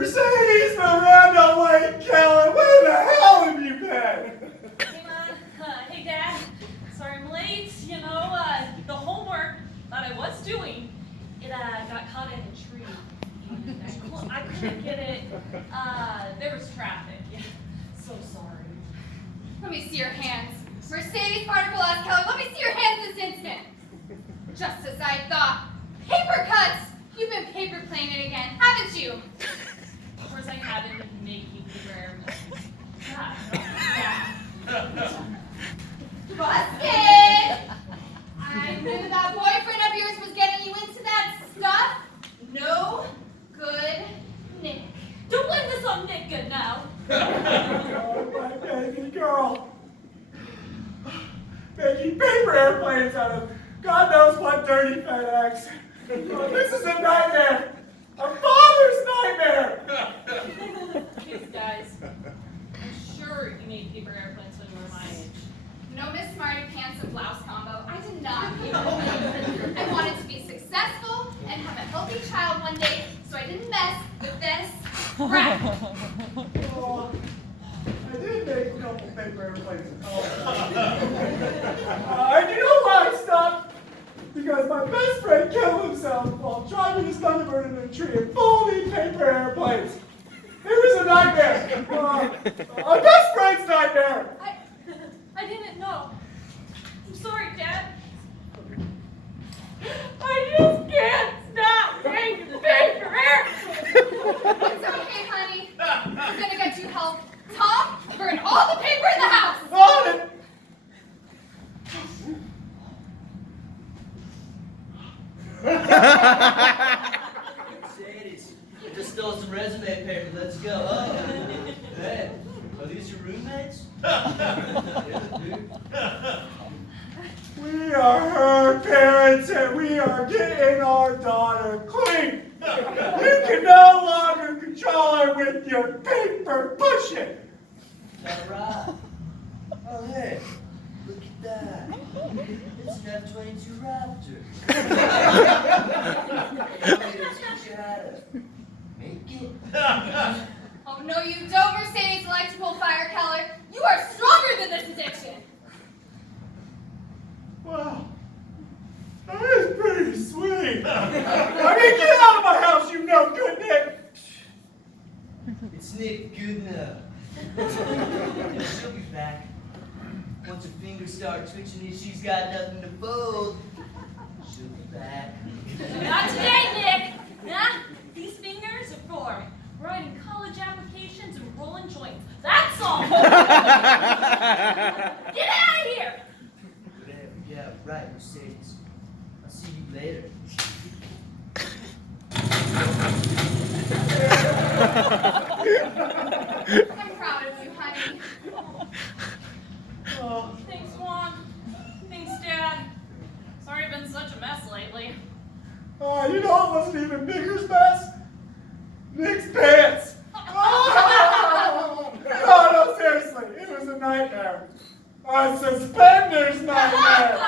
Mercedes Miranda Lake Keller, where the hell have you been? Hey, Mom. Hey, Dad. Sorry I'm late. The homework that I was doing, it got caught in a tree. And I couldn't get it. There was traffic. Yeah. So sorry. Let me see your hands. Mercedes Particle S. Keller, let me see your hands this instant. Just as I thought. Paper cuts! You've been paper planing again, haven't you? Of course I haven't been making paper airplanes. Busted! I knew that boyfriend of yours was getting you into that stuff. No good, Nick. Don't blame this on Nick good now. Oh, my baby girl. Making paper airplanes out of God knows what dirty FedEx. Oh, this is a nightmare. A father's nightmare. Please, guys. I'm sure you made paper airplanes when you were my age. No Miss Smarty Pants and blouse combo. I did not paper plane. I wanted to be successful and have a healthy child one day, so I didn't mess with this crap. Oh, I did make a couple paper airplanes in college. And you know why I stopped? Because my best friend killed himself while driving his Thunderbird into a tree and folding paper airplanes. It was a nightmare. My best friend's nightmare. I didn't know. I'm sorry, Dad. I just can't stop making paper airplanes. It's okay, honey. I'm gonna get you help. Tom, burn all the paper in the house. On it. Mercedes, I just stole some resume paper. Let's go. Oh, hey, are these your roommates? Yeah, dude. We are her parents and we are getting our daughter clean. You can no longer control her with your paper pushing. All right. Oh, hey, look at that. It's an F-22 Raptor. Tell me to teach you how to make it. Oh, no, you don't, Mercedes Electrical Fire Keller. You are stronger than this addiction. Wow. That is pretty sweet. I mean, get out of my house, you no good Nick. It's Nick Goodenough. She'll be back. Once her fingers start twitching and she's got nothing to fold, she'll be back. Not today, Nick. Nah, these fingers are for writing college applications and rolling joints. That's all. Get out of here. Whatever, yeah, right, Mercedes. I'll see you later. I'm proud of you, honey. Oh, Thanks, Juan. Thanks, Dad. Sorry I've been such a mess lately. you know it wasn't even Nicker's mess? Nick's pants. Oh, no, seriously, it was a nightmare. A suspenders nightmare.